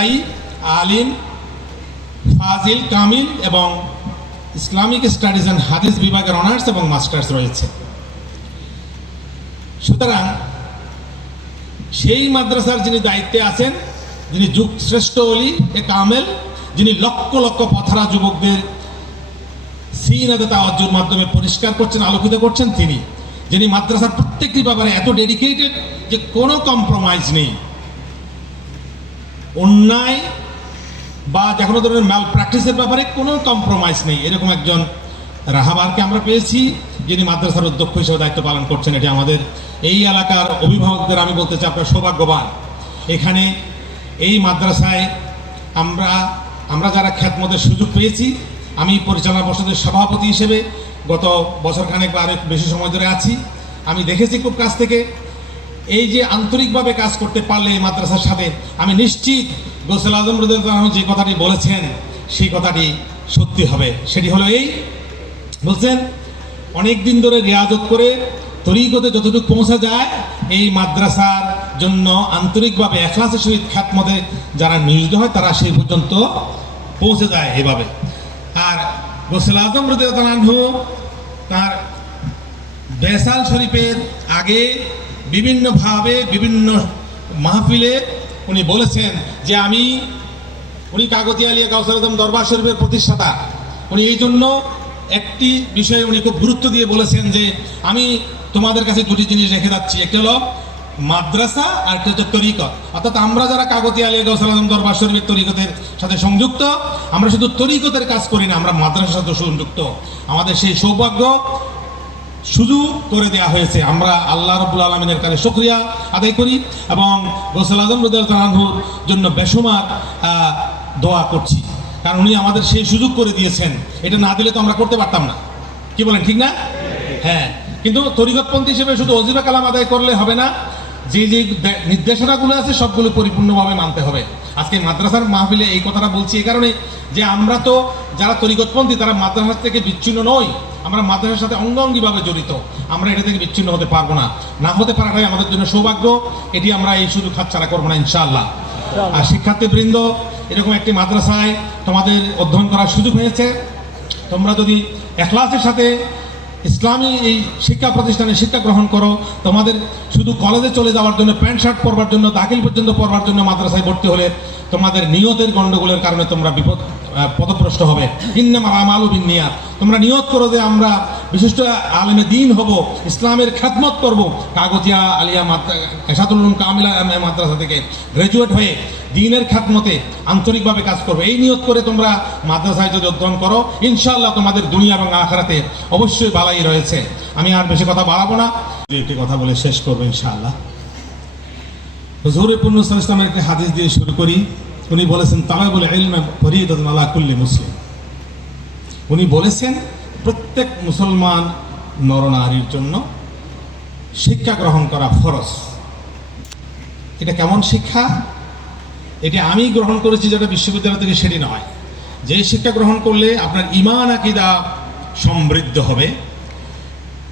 আলিম, ফাজিল, কামিল এবং Islamic studies and হাদিস বিভাগের অনার্স এবং মাস্টার্স রয়েছে। সুতরাং সেই মাদ্রাসার যিনি দায়িত্বে আছেন, যিনি যুগ শ্রেষ্ঠ অলি এ কামেল, যিনি লক্ষ লক্ষ পথহারা যুবকদের সিনাতে তাওয়াজ্জুর মাধ্যমে পরিষ্কার করছেন, আলোকিত করছেন, তিনি যিনি মাদ্রাসার প্রত্যেকটি ব্যাপারে এত ডেডিকেটেড যে কোনো কম্প্রোমাইজ নেই, অন্যায় বা যে কোনো ধরনের ম্যাল প্র্যাকটিসের ব্যাপারে কোনো কম্প্রোমাইজ নেই, এরকম একজন রাহাবারকে আমরা পেয়েছি যিনি মাদ্রাসার অধ্যক্ষ হিসেবে দায়িত্ব পালন করছেন। এটি আমাদের এই এলাকার অভিভাবকদের আমি বলতে চাই আপনারা সৌভাগ্যবান। এখানে এই মাদ্রাসায় আমরা যারা খ্যাতমতের সুযোগ পেয়েছি, আমি পরিচালনা পর্ষদের সভাপতি হিসেবে গত বছরখানেক বা আরেক বেশি সময় ধরে আছি, আমি দেখেছি খুব কাছ থেকে এই যে আন্তরিকভাবে কাজ করতে পারলে এই মাদ্রাসার সাথে, আমি নিশ্চিত গৌসুল আজম রাদিয়াল্লাহু আনহু যে কথাটি বলেছেন সেই কথাটি সত্যি হবে। সেটি হলো এই, বলছেন অনেক দিন ধরে রিয়াজত করে তরিকতে যতটুকু পৌঁছা যায় এই মাদ্রাসার জন্য আন্তরিকভাবে এখলাসের সহিত খ্যাতমতে যারা নিয়োজিত হয় তারা সেই পর্যন্ত পৌঁছে যায় এভাবে। আর গৌসুল আজম রাদিয়াল্লাহু আনহু তার বেসাল শরীফের আগে বিভিন্নভাবে বিভিন্ন মাহফিলে উনি বলেছেন যে উনি কাগতিয়া আলিয়া কাউসার আজম দরবার শরীফের প্রতিষ্ঠাতা। উনি এই জন্য একটি বিষয়ে উনি খুব গুরুত্ব দিয়ে বলেছেন যে আমি তোমাদের কাছে দুটি জিনিস রেখে যাচ্ছি, একটি হলো মাদ্রাসা আর একটা হচ্ছে তরিকত। অর্থাৎ আমরা যারা কাগতিয়া আলিয়া কাউসার আজম দরবার শরীফের তরিকতের সাথে সংযুক্ত, আমরা শুধু তরিকতের কাজ করি না, আমরা মাদ্রাসার সাথে সংযুক্ত। আমাদের সেই সৌভাগ্য সুযোগ করে দেওয়া হয়েছে। আমরা আল্লাহ রাব্বুল আলামিনের কাছে শুকরিয়া আদায় করি এবং গৌসুল আজম রাদিয়াল্লাহু আনহুর জন্য বেশুমার দোয়া করছি, কারণ উনি আমাদের সেই সুযোগ করে দিয়েছেন। এটা না দিলে তো আমরা করতে পারতাম না, কি বলেন, ঠিক না? হ্যাঁ, কিন্তু তরিকতপন্থী হিসেবে শুধু ওজিফা কালাম আদায় করলে হবে না, যে যে নির্দেশনাগুলো আছে সবগুলো পরিপূর্ণভাবে মানতে হবে। আজকে মাদ্রাসার মাহফিলে এই কথাটা বলছি এই কারণে যে আমরা তো যারা তরিকতপন্থী তারা মাদ্রাসার থেকে বিচ্ছিন্ন নই, আমরা মাদ্রাসার সাথে অঙ্গাঙ্গিভাবে জড়িত, আমরা এটা থেকে বিচ্ছিন্ন হতে পারবো না। না হতে পারাটাই আমাদের জন্য সৌভাগ্য, এটি আমরা এই সুযোগ হাতছাড়া করবো না ইনশাআল্লাহ। আর শিক্ষার্থীবৃন্দ, এরকম একটি মাদ্রাসায় তোমাদের অধ্যয়ন করার সুযোগ হয়েছে, তোমরা যদি এখলাসের সাথে ইসলামী এই শিক্ষা প্রতিষ্ঠানে শিক্ষা গ্রহণ করো, তোমাদের শুধু কলেজে চলে যাওয়ার জন্য, প্যান্ট শার্ট পরবার জন্য, দাখিল পর্যন্ত পড়বার জন্য মাদ্রাসায় ভর্তি হলে তোমাদের নিয়তের গণ্ডগোলের কারণে তোমরা পদভ্রষ্ট হবে। ইন্নামাল আমালু বিন্নিয়াত, তোমরা নিয়ত করো যে আমরা বিশিষ্ট আলেমে দ্বীন হব, ইসলামের খ্যাতমত করব, কাগতিয়া আলিয়া এশাতুল উলুম কামিলা মাদ্রাসা থেকে গ্রাজুয়েট হয়ে দ্বীনের খ্যাতমতে আন্তরিকভাবে কাজ করবে। এই নিয়ত করে তোমরা মাদ্রাসায় যদি অধ্যয়ন করো, ইনশাআল্লাহ তোমাদের দুনিয়া এবং আখিরাতে অবশ্যই ভালাই রয়েছে। আমি আর বেশি কথা বাড়াবো না, একটি কথা বলে শেষ করবো ইনশাআল্লাহ। হুজুর পূর্ণ ইসলামের একটি হাদিস দিয়ে শুরু করি। উনি বলেছেন তালাবুল ইলম ফরিদাতুন আলা কুল্লি মুসলিম। উনি বলেছেন প্রত্যেক মুসলমান নরনারীর জন্য শিক্ষা গ্রহণ করা ফরজ। এটা কেমন শিক্ষা? এটা আমি গ্রহণ করেছি যেটা বিশ্ববিদ্যালয় থেকে, সেটি নয়। যে শিক্ষা গ্রহণ করলে আপনার ঈমান আকীদা সমৃদ্ধ হবে,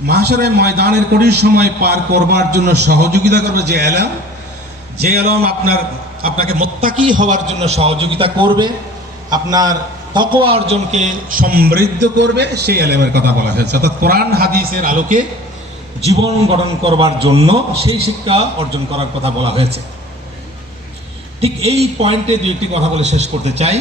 মাহশরের ময়দানের কঠিন সময় পার করবার জন্য সহযোগিতা করবে যে এলম আপনাকে মুত্তাকি হওয়ার জন্য সহযোগিতা করবে, আপনার তাকওয়া অর্জনকে সমৃদ্ধ করবে, সেই এলেমের কথা বলা হয়েছে। অর্থাৎ কোরআন হাদিসের আলোকে জীবন গঠন করবার জন্য সেই শিক্ষা অর্জন করার কথা বলা হয়েছে। ঠিক এই পয়েন্টে দুই একটি কথা বলে শেষ করতে চাই।